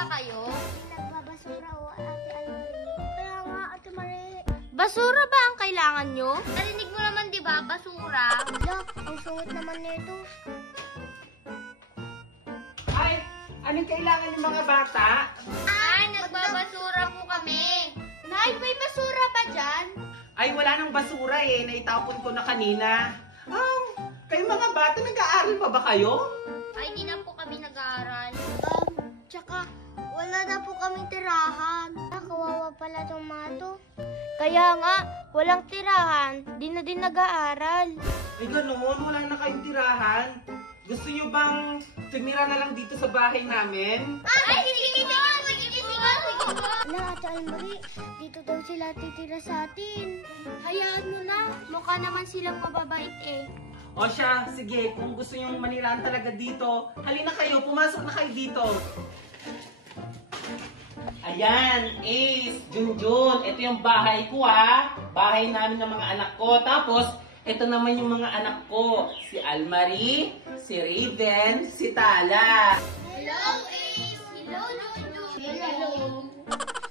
ba kayo? Nagbabasura o Ate Almarie. Kaya nga, Ate Marie. Basura ba ang kailangan nyo? Narinig mo naman, di ba? Basura. Wala, ang sungit naman nito. Ay, anong kailangan ng mga bata? Ay, nagbabasura po kami. Nay, may basura ba dyan? Ay, wala nang basura eh. Naitapon ko na kanina. Kayo mga bata, nag-aaral pa ba kayo? Ay, di na po kami nag-aaral. Tsaka, wala na po kaming tirahan. Kawawa pala tong mga to. Kaya nga, walang tirahan. Di na din nag-aaral. Ay, ganoon. Wala na kayong tirahan. Gusto nyo bang tumira na lang dito sa bahay namin? Ay, sige po! Wala, Ate Almarie. Dito daw sila titira sa atin. Hayaan mo na. Mukha naman silang mababait eh. O siya, sige. Kung gusto nyo manirahan talaga dito, halina kayo. Pumasok na kayo dito. Ayan, Ace, Junjun. Ito yung bahay ko ha. Bahay namin ng mga anak ko. Tapos, ito naman yung mga anak ko. Si Almarie, si Raven, si Tala. Hello, Ace! Hello, Jojo! Hello!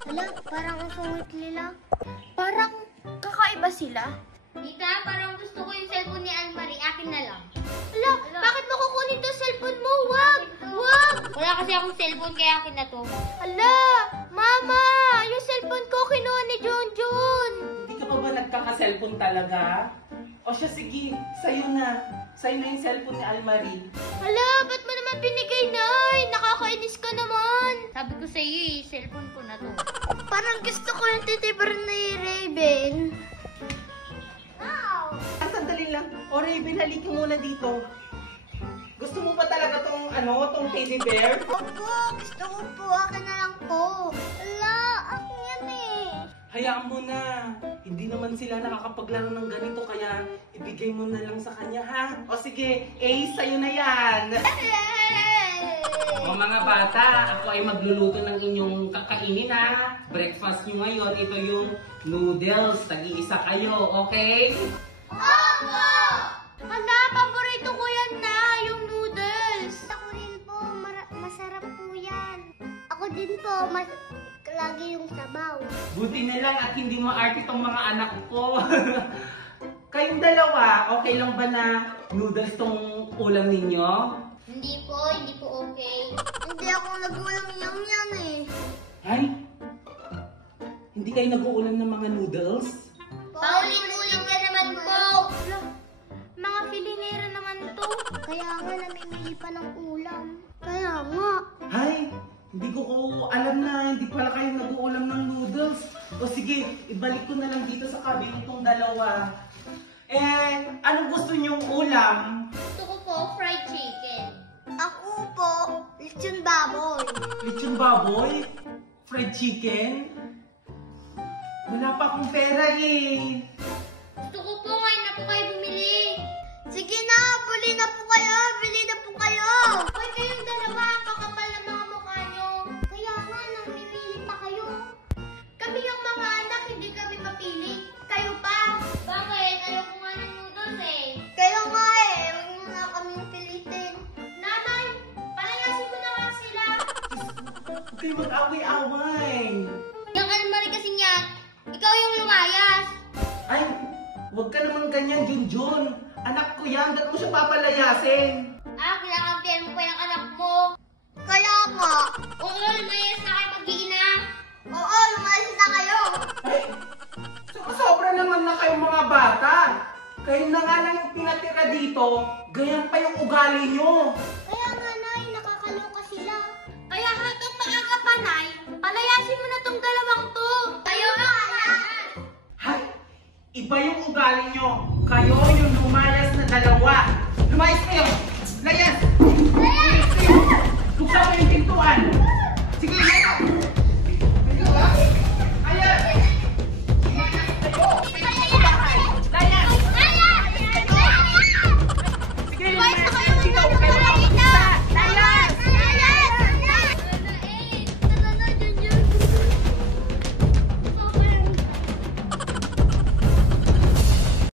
Wala, parang ang sungit nila. Parang kakaiba sila. Tita, parang gusto ko yung cellphone ni Almarie. Akin na lang. Hala, bakit mo kukunin to cellphone mo? Wag! Wag! Wala kasi akong cellphone kaya akin na to. Hala, Mama! Yung cellphone ko kinuha ni Junjun. Hindi ka pa ba nagkaka-cellphone talaga? O siya, sige. Sa'yo na. Sa'yo na yung cellphone ni Almarie. Hala, ba't mo naman binigay, Nay? Nakakainis ka naman. Sabi ko sa iyo eh, cellphone ko na to. Parang gusto ko yung titibir ni Raven. Sandali lang. O Raven, halika muna dito. Gusto mo ba talaga tong teddy bear? Opo, gusto ko po. Akin na lang po. Wala, akin yan eh. Hayaan mo na. Hindi naman sila nakakapaglaro ng ganito, kaya ibigay mo na lang sa kanya, ha? O sige, Ace, sa'yo na yan. O mga bata, ako ay magluluto ng inyong kakainin, ha? Breakfast nyo ngayon, ito yung noodles. Tag-iisa kayo, okay? Opo! Hala, paborito ko yan na, yung noodles. Ako rin po, masarap po yan. Ako din po, lagi yung sabaw. Buti na lang at hindi maarte tong mga anak ko. Kayong dalawa, okay lang ba na noodles tong ulam ninyo? Hindi po okay. Hindi ako nagulang yan eh. Ay? Hindi kayo nag-uulam ng mga noodles? Paulit-ulit ka naman po. Mga Filipino naman to. Kaya nga namimili pa ng ulam. Kaya nga. Ay, hindi ko alam na hindi pala kayo nag-uulam ng noodles. O sige, ibalik ko na lang dito sa cabinet tong dalawa. And anong gusto niyong ulam? Gusto ko po fried chicken. Ako po, lechon baboy. Lechon baboy? Fried chicken? Wala pa akong pera eh. Gusto ko po ngayon na po kayo bumili. Sige na, bili na po kayo. Bili na po kayo. Hoy, kayong dalawa, kakapal na mga mukha nyo. Kaya nga, namimili pa kayo. Kami yung mga anak, hindi kami mapili. Kayo pa. Bakit? Ayoko nga ng noodles eh. Kaya nga eh, huwag niyo na kaming pilitin. Nanay, palayasin mo na nga sila. Huwag kayo mag-away-away. Yung Almarie kasing yan, ikaw yung lumayas. Ay, huwag ka naman ganyan, Junjun. Anak ko yan, ba't mo siya papalayasin? Kinakampihan mo pa yung anak mo. Kaya nga. Oo, lumayas na kayo mag-iina. Oo, lumalis na kayo. Ay, sobra naman na kayong mga bata. Kayo na nga lang yung pinatira dito, ganyan pa yung ugali nyo. Kaya nga, Nay, nakakaloka sila. Kaya hanggang maaga pa, Nay, palayasin mo na tong dalawang to. Kayo nga yan. Hay, iba yung ugali nyo. Kayo yung lumayas na dalawa. Lumayas kayo! Layas!